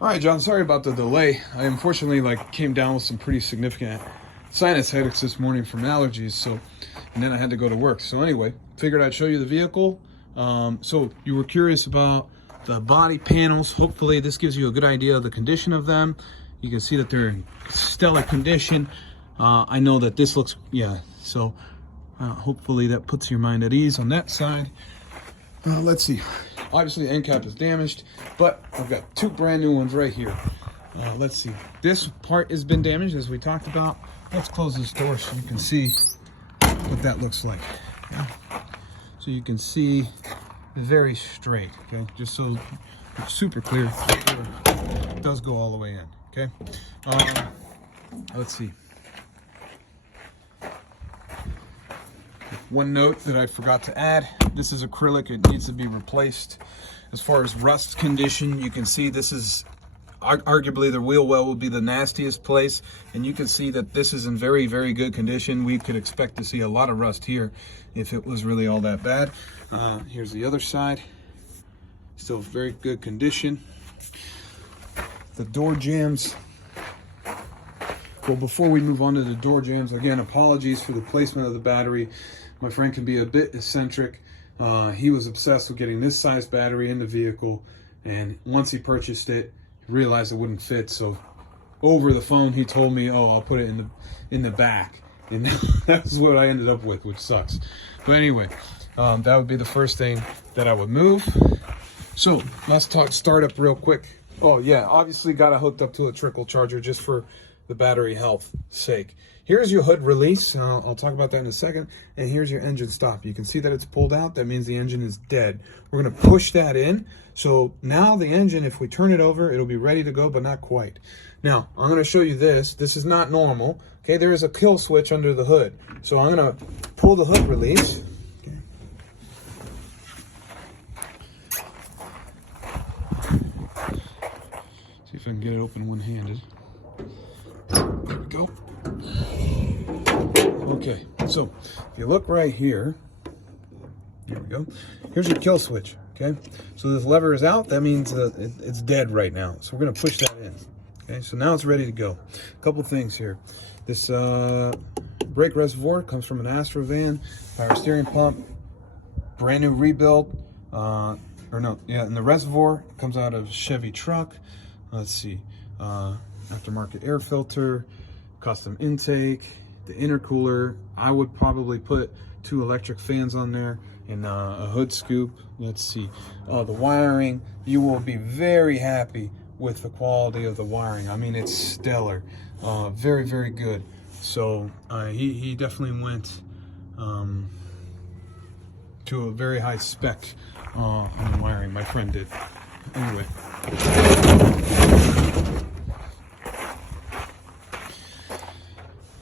All right, John, sorry about the delay. I unfortunately came down with some pretty significant sinus headaches this morning from allergies, and then I had to go to work. So anyway, figured I'd show you the vehicle. So you were curious about the body panels. Hopefully this gives you a good idea of the condition of them. You can see that they're in stellar condition. I know that this looks, so hopefully that puts your mind at ease on that side. Let's see. Obviously the end cap is damaged, but I've got two brand new ones right here. Let's see. This part has been damaged, as we talked about. Let's close this door so you can see what that looks like. Okay? So you can see very straight, okay? Just so it's super clear. It does go all the way in, okay? Let's see. One note that I forgot to add, this is acrylic, it needs to be replaced. As far as rust condition, you can see this is arguably the wheel well would be the nastiest place, and you can see that this is in very, very good condition. We could expect to see a lot of rust here if it was really all that bad. Here's the other side, still very good condition. The door jambs. Well, before we move on to the door jambs, again, apologies for the placement of the battery. My friend can be a bit eccentric. He was obsessed with getting this size battery in the vehicle, and once he purchased it, he realized it wouldn't fit. So over the phone, he told me, "Oh, I'll put it in the back," and that's what I ended up with, which sucks. But anyway, that would be the first thing that I would move. So let's talk startup real quick. Oh yeah, obviously got it hooked up to a trickle charger just for the battery health sake. Here's your hood release. I'll talk about that in a second. And here's your engine stop. You can see that it's pulled out. That means the engine is dead. We're going to push that in. So now the engine, if we turn it over, it'll be ready to go, but not quite. Now, I'm going to show you this. This is not normal. Okay, there is a kill switch under the hood. So I'm going to pull the hood release. Okay. See if I can get it open one-handed. There we go. Okay, so if you look right here, there we go. Here's your kill switch, okay? So this lever is out, that means it's dead right now. So we're gonna push that in, okay? So now it's ready to go. A couple things here. This brake reservoir comes from an Astro van, power steering pump, brand new rebuild, and the reservoir comes out of a Chevy truck. Let's see, aftermarket air filter, custom intake, the intercooler. I would probably put 2 electric fans on there, and a hood scoop. Let's see, the wiring. You will be very happy with the quality of the wiring. I mean, it's stellar, very, very good. So he definitely went to a very high spec on the wiring. My friend did. Anyway.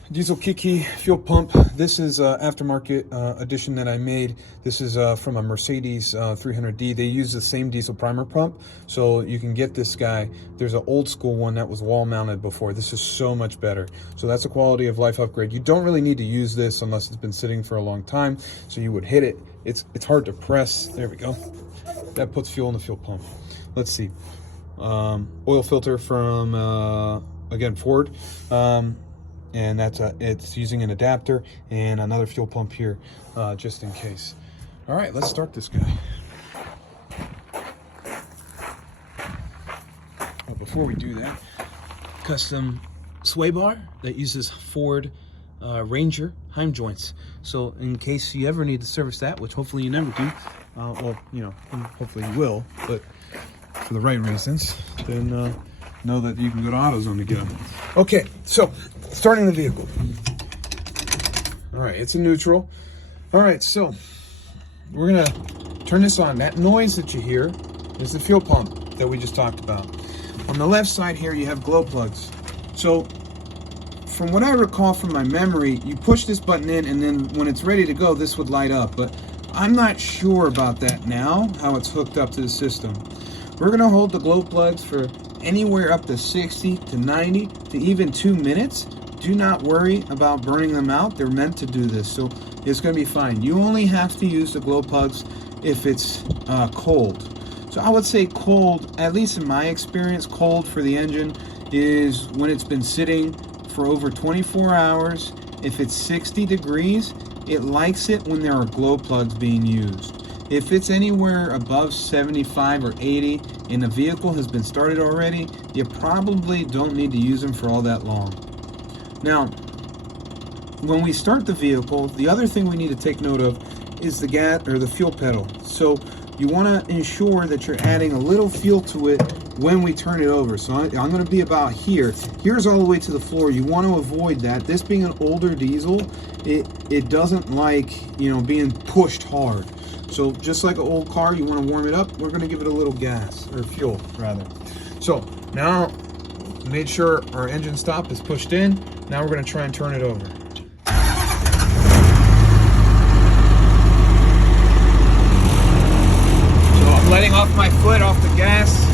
Diesel Kiki fuel pump. This is aftermarket edition that I made. This is from a Mercedes 300D. They use the same diesel primer pump, so you can get this guy. There's an old school one that was wall mounted before. This is so much better. So that's a quality of life upgrade. You don't really need to use this unless it's been sitting for a long time. So you would hit it. It's hard to press. There we go. That puts fuel in the fuel pump. Let's see. Oil filter from again Ford. And it's using an adapter and another fuel pump here, just in case. All right, let's start this guy. But before we do that, custom sway bar that uses Ford Ranger Heim joints. So in case you ever need to service that, which hopefully you never do, well, hopefully you will, but for the right reasons, then know that you can go to AutoZone to get them. Okay, so starting the vehicle. All right, it's in neutral. All right, so we're gonna turn this on. That noise that you hear is the fuel pump that we just talked about. On the left side here, you have glow plugs. So from what I recall from my memory, you push this button in, and then when it's ready to go, this would light up. But I'm not sure about that now, how it's hooked up to the system. We're gonna hold the glow plugs for anywhere up to 60 to 90 to even 2 minutes. Do not worry about burning them out. They're meant to do this, so it's going to be fine. You only have to use the glow plugs if it's cold. So I would say cold, at least in my experience, cold for the engine is when it's been sitting for over 24 hours. If it's 60 degrees, it likes it when there are glow plugs being used. If it's anywhere above 75 or 80 and the vehicle has been started already, you probably don't need to use them for all that long. Now, when we start the vehicle, the other thing we need to take note of is the gas or the fuel pedal. So you want to ensure that you're adding a little fuel to it when we turn it over. So I'm going to be about here. Here's all the way to the floor. You want to avoid that. This being an older diesel, it doesn't like, you know, being pushed hard. So just like an old car, you want to warm it up. We're going to give it a little gas, or fuel rather. So now, made sure our engine stop is pushed in. Now we're going to try and turn it over. So I'm letting off my foot off the gas.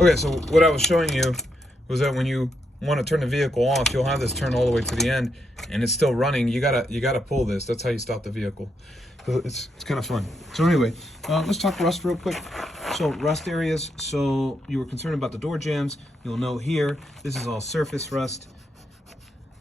Okay, so what I was showing you was that when you want to turn the vehicle off, you'll have this turn all the way to the end, and it's still running. You gotta pull this. That's how you stop the vehicle. So it's kind of fun. So anyway, let's talk rust real quick. So rust areas. So you were concerned about the door jambs. You'll know here this is all surface rust.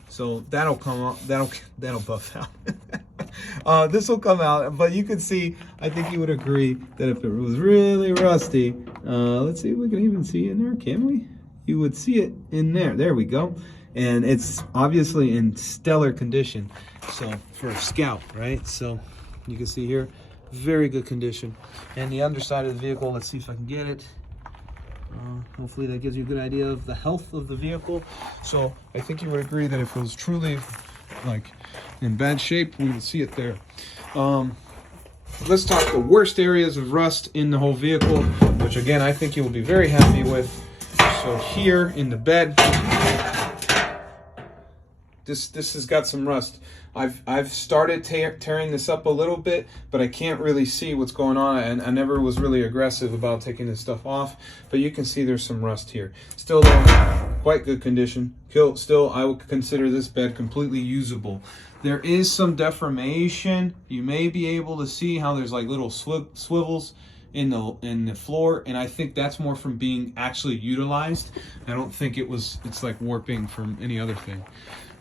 So that'll come out. That'll buff out. This will come out, but you can see, I think you would agree that if it was really rusty, let's see if we can even see in there, can we? You would see it in there. There we go. And it's obviously in stellar condition. So for a Scout, right? So you can see here, very good condition. And the underside of the vehicle, let's see if I can get it. Hopefully that gives you a good idea of the health of the vehicle. So I think you would agree that if it was truly like in bad shape, we would see it there. Let's talk the worst areas of rust in the whole vehicle, which again I think you will be very happy with. So here in the bed, this has got some rust. I've started tearing this up a little bit, but I can't really see what's going on, and I never was really aggressive about taking this stuff off, but you can see there's some rust here. Still though, quite good condition. Still, I would consider this bed completely usable. There is some deformation. You may be able to see how there's like little swivels in the floor, and I think that's more from being actually utilized. I don't think it's like warping from any other thing.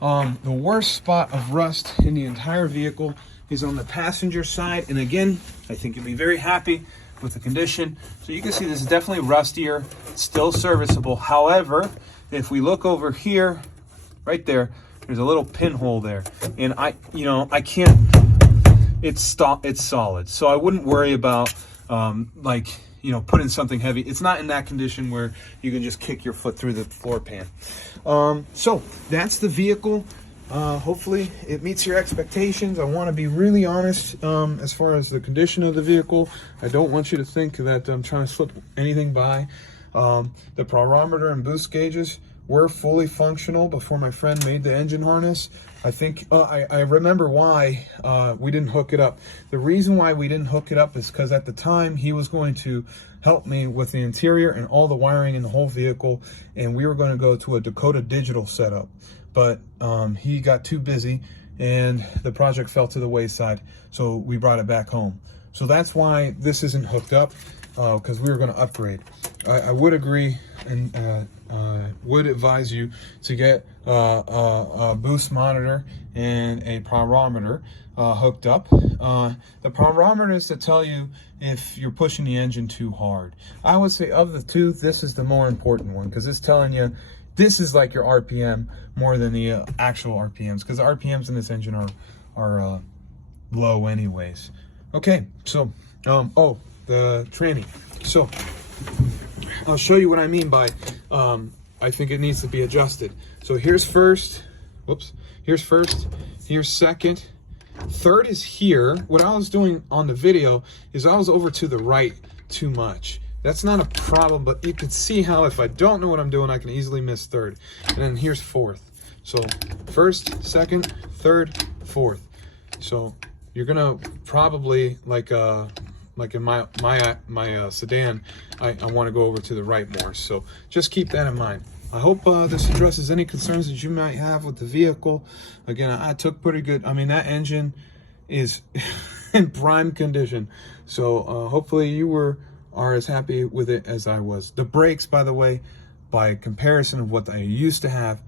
The worst spot of rust in the entire vehicle is on the passenger side, and again, I think you'll be very happy with the condition. So you can see this is definitely rustier, still serviceable. However, if we look over here, right there, there's a little pinhole there, and I can't. It's solid, so I wouldn't worry about putting something heavy. It's not in that condition where you can just kick your foot through the floor pan. So that's the vehicle. Hopefully it meets your expectations. I want to be really honest as far as the condition of the vehicle. I don't want you to think that I'm trying to slip anything by. The pyrometer and boost gauges were fully functional before my friend made the engine harness. I think I remember why we didn't hook it up. The reason why we didn't hook it up is because at the time he was going to help me with the interior and all the wiring in the whole vehicle, and we were going to go to a Dakota Digital setup, but he got too busy and the project fell to the wayside, so we brought it back home. So that's why this isn't hooked up, because we were going to upgrade. I would agree and would advise you to get a boost monitor and a pyrometer hooked up. The pyrometer is to tell you if you're pushing the engine too hard. I would say of the two, this is the more important one, because it's telling you this is like your RPM more than the actual RPMs, because the RPMs in this engine are low anyways. Okay, so the tranny. So I'll show you what I mean by I think it needs to be adjusted. So here's first, Whoops. Here's first, here's second. Third is here. What I was doing on the video is I was over to the right too much. That's not a problem, but you can see how if I don't know what I'm doing, I can easily miss third. And then here's fourth. So first, second, third, fourth. So you're gonna probably, like in my sedan, I want to go over to the right more. So just keep that in mind. I hope this addresses any concerns that you might have with the vehicle. Again, I took pretty good. I mean, that engine is in prime condition. So hopefully you are as happy with it as I was. The brakes, by the way, by comparison of what I used to have,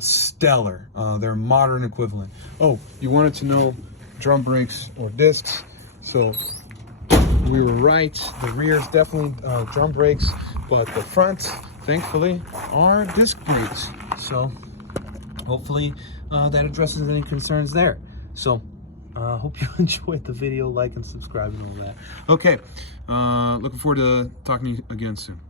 stellar. They're modern equivalent. Oh, you wanted to know drum brakes or discs. So we were right. The rear is definitely drum brakes, but the front, thankfully, are disc brakes. So hopefully that addresses any concerns there. So hope you enjoyed the video. Like and subscribe and all that. Okay, looking forward to talking to you again soon.